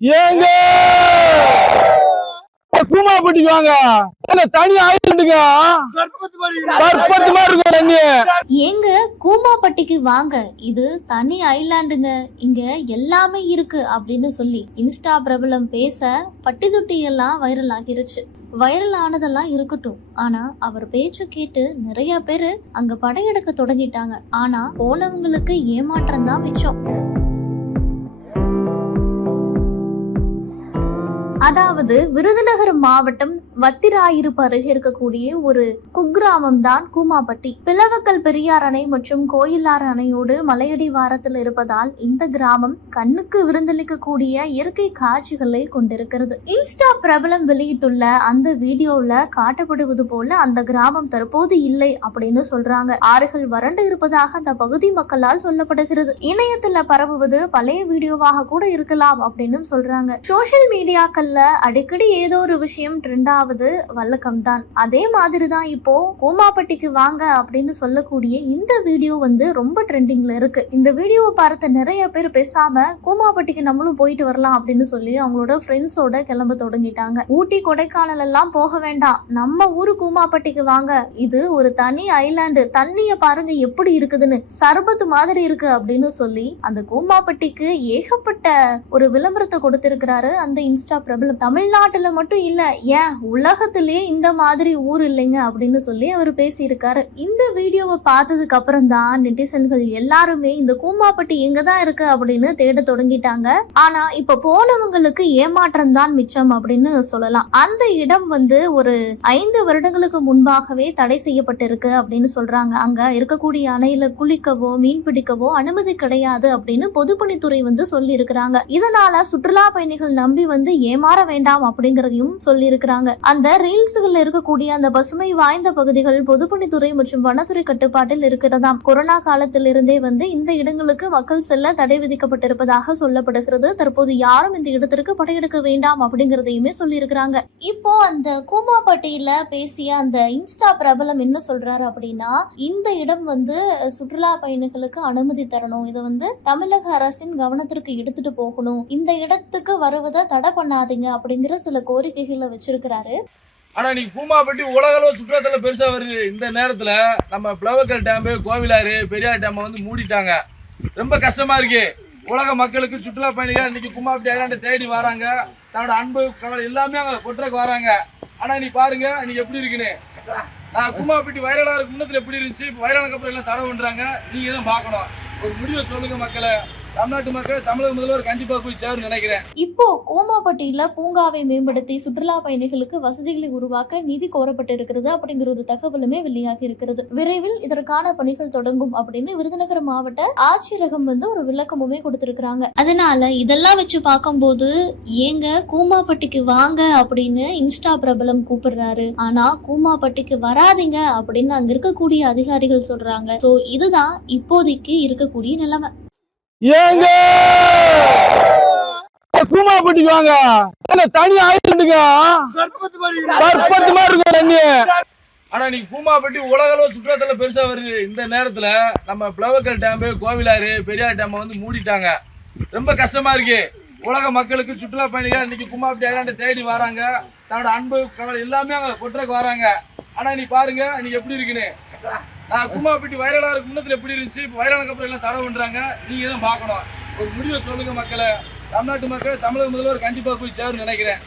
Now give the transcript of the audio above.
ஏங்க! கூமாப்பட்டிக்கு வாங்க. தனி ஆயிட்டுங்க கற்பத்து மாதிரி இருக்கும் தண்ணி. ஏங்க கூமாப்பட்டிக்கு வாங்க. இது தனி ஐலாண்டுங்க. இங்க எல்லாமே இருக்கு அப்படின்னு சொல்லி இன்ஸ்டா பிரபலம் பேச பட்டி தொட்டி எல்லாம் வைரல் ஆகிருச்சு. வைரல் ஆனதெல்லாம் இருக்கட்டும். ஆனா அவர் பேச்ச கேட்டு நிறைய பேரு அங்க படையெடுக்க தொடங்கிட்டாங்க. ஆனா போனவங்களுக்கு ஏமாற்றம் தான் மிச்சம். அதாவது விருதுநகர் மாவட்டம் வத்திராயிருப்பு அருகே இருக்கக்கூடிய ஒரு குக்கிராமம் தான் கூமாப்பட்டி. பிளவக்கல் பெரியார் அணை மற்றும் கோயிலார் அணையோடு மலையடி வாரத்தில் இருப்பதால் இந்த கிராமம் கண்ணுக்கு விருந்தளிக்கக்கூடிய இயற்கை காட்சிகளை கொண்டிருக்கிறது. இன்ஸ்டா பிரபலம் வெளியிட்டுள்ள அந்த வீடியோல காட்டப்படுவது போல அந்த கிராமம் தற்போது இல்லை அப்படின்னு சொல்றாங்க. ஆறுகள் வறண்டு இருப்பதாக அந்த பகுதி மக்களால் சொல்லப்படுகிறது. இணையத்துல பரவுவது பழைய வீடியோவாக கூட இருக்கலாம் அப்படின்னு சொல்றாங்க. சோஷியல் மீடியாக்கள்ல அடிக்கடி ஏதோ ஒரு விஷயம் ட்ரெண்ட் ஆவது வழக்கம் தான் அதே மாதிரி தான் இப்போ கோமாப்பட்டிக்கு வாங்க அப்படின்னு சொல்லக்கூடிய இந்த வீடியோ வந்து ரொம்ப ட்ரெண்டிங்ல இருக்கு. இந்த வீடியோவை பார்த்த நிறைய பேர் பேசாம கோமாப்பட்டிக்கு நம்மளும் போயிட்டு வரலாம் அப்படின்னு சொல்லி அவங்களோட ஃப்ரெண்ட்ஸோட கிளம்ப தொடங்கிட்டாங்க. ஊட்டி கொடைக்கானல் எல்லாம் போக வேண்டாம். நம்ம ஊரு கூமாப்பட்டிக்கு வாங்க. இது ஒரு தனி ஐலாண்டு தண்ணிய பாருங்க எப்படி இருக்குதுன்னு. சர்பத்து மாதிரி இருக்கு அப்படின்னு சொல்லி அந்த கூமாப்பட்டிக்கு ஏகப்பட்ட ஒரு விளம்பரத்தை கொடுத்திருக்கிறாரு அந்த இன்ஸ்டா பிரபலம். தமிழ்நாட்டுல மட்டும் இல்ல ஏன் உலகத்திலேயே இந்த மாதிரி ஊர் இல்லைங்க அப்படின்னு சொல்லி அவர் பேசியிருக்காரு. இந்த வீடியோவை பார்த்ததுக்கு அப்புறம் தான் நெட்டிசன்கள் எல்லாருமே இந்த கூமாப்பட்டி எங்க தான் இருக்கு அப்படின்னு தேட தொடங்கிட்டாங்க. ஆனா இப்ப போனவங்களுக்கு ஏமாற்றம் தான் மிச்சம் அப்படின்னு சொல்லலாம். அந்த இடம் வந்து ஒரு ஐந்து வருடங்களுக்கு முன்பாகவே தடை செய்யப்பட்டிருக்கு அப்படின்னு சொல்றாங்க. அங்க இருக்கக்கூடிய அணையில குளிக்கவோ மீன் பிடிக்கவோ அனுமதி கிடையாது அப்படின்னு பொதுப்பணித்துறை வந்து சொல்லி இருக்கிறாங்க இதனால சுற்றுலா பயணிகள் நம்பி வந்து ஏமாற வேண்டாம் அப்படிங்கறதையும் சொல்லி இருக்கிறாங்க அந்த ரீல்ஸுகள் இருக்கக்கூடிய அந்த பசுமை வாய்ந்த பகுதிகள் பொதுப்பணித்துறை மற்றும் வனத்துறை கட்டுப்பாட்டில் இருக்கிறதாம். கொரோனா காலத்திலிருந்தே வந்து இந்த இடங்களுக்கு மக்கள் செல்ல தடை விதிக்கப்பட்டிருப்பதாக சொல்லப்படுகிறது. தற்போது யாரும் இந்த இடத்திற்கு படையெடுக்க வேண்டாம் அப்படிங்கறதையுமே சொல்லியிருக்கிறாங்க. இப்போ அந்த கூமாப்பட்டியில பேசிய அந்த இன்ஸ்டா பிரபலம் என்ன சொல்றாரு அப்படின்னா இந்த இடம் வந்து சுற்றுலா பயணிகளுக்கு அனுமதி தரணும். இதை வந்து தமிழக அரசின் கவனத்திற்கு எடுத்துட்டு போகணும். இந்த இடத்துக்கு வருவதை தடை பண்ணாதீங்க அப்படிங்கிற சில கோரிக்கைகளை வச்சிருக்கிறாரு. ஆனா நீ கூமாப்பட்டி உலகளவு அளவு பெருசா வருது. இந்த நேரத்துல நம்ம பிளவக்கல் டேம் கோவிலாறு பெரியார் டேம் வந்து மூடிட்டாங்க. ரொம்ப கஷ்டமா இருக்கு. உலக மக்களுக்கு சுற்றுலா பயணிகள் இன்னைக்கு கும்மாப்பட்டி ஐலாண்டை தேடி வராங்க. தன்னோட அன்பு கவலை எல்லாமே அங்கே கொட்டுறக்கு வராங்க. ஆனா நீ பாருங்க இன்னைக்கு எப்படி இருக்குன்னு. நான் கும்மாப்பட்டி வைரலாக இருக்கு முன்னத்துல எப்படி இருந்துச்சு? இப்போ வைரலுக்கு அப்புறம் எல்லாம் தடை பண்றாங்க? நீங்க தான் பார்க்கணும். ஒரு முடிவை சொல்லுங்க மக்களை. தமிழ்நாட்டு மக்கள் தமிழக முதல்வர் கண்டிப்பா போய் சேரும் நினைக்கிறேன். இப்போ கோமாப்பட்டியில பூங்காவை மேம்படுத்தி சுற்றுலா பயணிகளுக்கு வசதிகளை உருவாக்க நிதி கோரப்பட்டு இருக்கிறது அப்படிங்கிற ஒரு தகவலுமே வெளியாகி இருக்கிறது. விரைவில் இதற்கான பணிகள் தொடங்கும் அப்படின்னு விருதுநகர் மாவட்ட ஆட்சியரகம் வந்து ஒரு விளக்கமுமே கொடுத்திருக்கிறாங்க. அதனால இதெல்லாம் வச்சு பார்க்கும்போது ஏங்க கூமாப்பட்டிக்கு வாங்க அப்படின்னு இன்ஸ்டா பிரபலம் கூப்பிடுறாரு. ஆனா கூமாப்பட்டிக்கு வராதீங்க அப்படின்னு அங்க இருக்கக்கூடிய அதிகாரிகள் சொல்றாங்க. சோ இதுதான் இப்போதைக்கு இருக்கக்கூடிய நிலைமை. ஏங்க! கூமாப்பட்டிக்கு வாங்க. என்ன தனி ஆயிடுங்க சர்பத்து மாதிரி இருக்கும் தண்ணி. ஆனா நீ பூமாப்பட்டி உலக சுற்றுலாத்தல பெருசா வருது. இந்த நேரத்துல நம்ம பிளவக்கல் டேம் கோவிலாறு பெரியார் டேம் வந்து மூடிட்டாங்க. ரொம்ப கஷ்டமா இருக்கு. உலக மக்களுக்கு சுற்றுலா பயணிகள் இன்னைக்கு கும்மாப்பட்டி ஐலாண்டை தேடி வராங்க. தன்னோட அன்பு கவலை எல்லாமே அங்க கொட்டுறக்கு வராங்க. ஆனா நீ பாருங்க நீ எப்படி இருக்குன்னு. கும்மாப்பட்டி வைரலாக இருக்கு. முன்னத்தில் எப்படி இருந்துச்சு? இப்போ வைரலுக்கு அப்புறம் எல்லாம் தடை பண்ணுறாங்க நீங்கள் தான் பார்க்கணும். ஒரு முடிவை சொல்லுங்கள் மக்களை. தமிழ்நாட்டு மக்கள் தமிழக முதல்வர் கண்டிப்பாக போய் சேருன்னு நினைக்கிறேன்.